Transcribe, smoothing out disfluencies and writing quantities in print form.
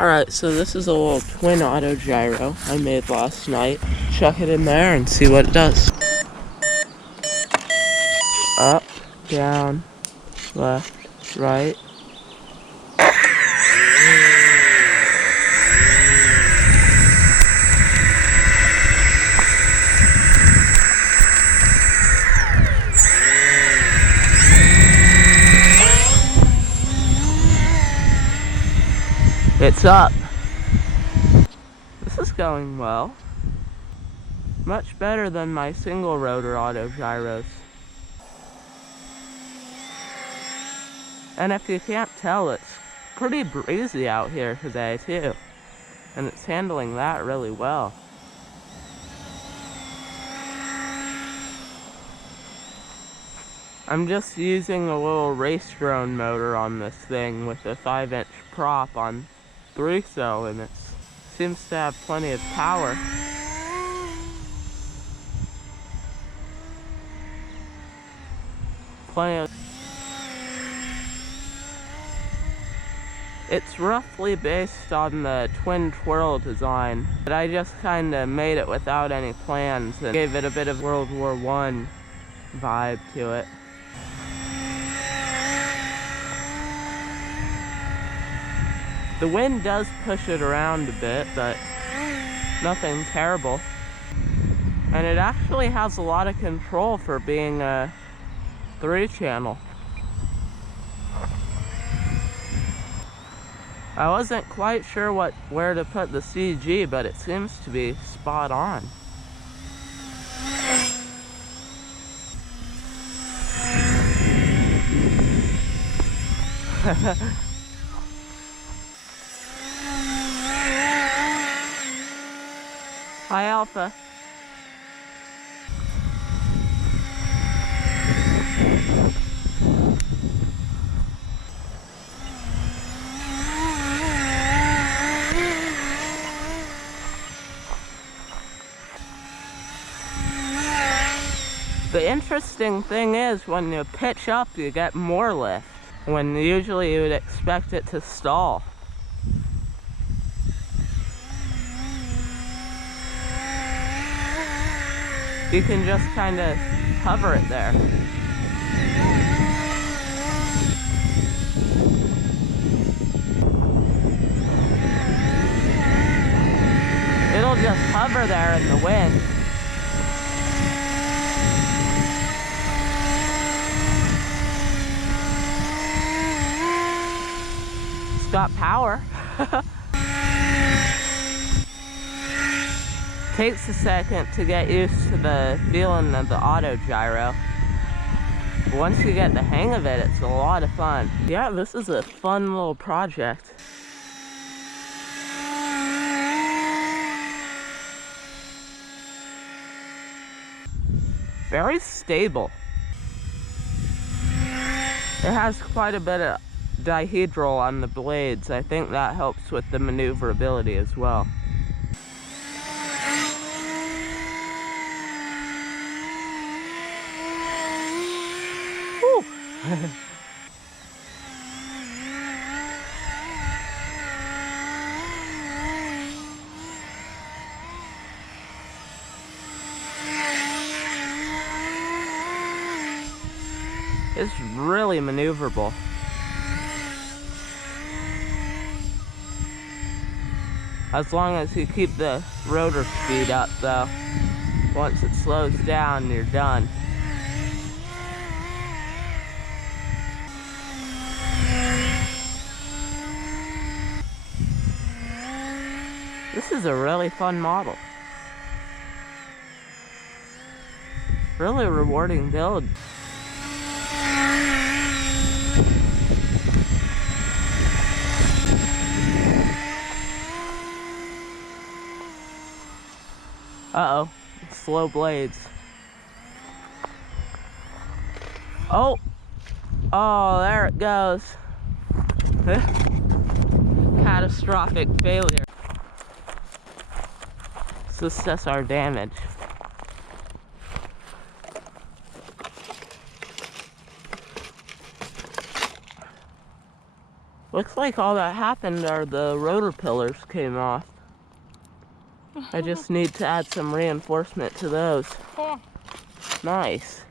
Alright, so this is a little twin auto gyro I made last night. Chuck it in there and see what it does. Up, down, left, right. It's up. This is going well. Much better than my single rotor auto gyros. And if you can't tell, it's pretty breezy out here today too. And it's handling that really well. I'm just using a little race drone motor on this thing with a 5-inch prop on 3-cell, and it seems to have plenty of power. It's roughly based on the twin twirl design, but I just kinda made it without any plans and gave it a bit of World War I vibe to it. The wind does push it around a bit, but nothing terrible. And it actually has a lot of control for being a 3-channel. I wasn't quite sure where to put the CG, but it seems to be spot on. Hi, Alpha. The interesting thing is, when you pitch up, you get more lift, when usually you would expect it to stall. You can just kind of hover it there. It'll just hover there in the wind. It's got power. Takes a second to get used to the feeling of the auto gyro. But once you get the hang of it, it's a lot of fun. Yeah, this is a fun little project. Very stable. It has quite a bit of dihedral on the blades. I think that helps with the maneuverability as well. It's really maneuverable. As long as you keep the rotor speed up, though. Once it slows down, you're done. This is a really fun model. Really rewarding build. Uh-oh, slow blades. Oh, there it goes. Catastrophic failure. So let's assess our damage. Looks like all that happened are the rotor pillars came off. I just need to add some reinforcement to those. Cool. Nice.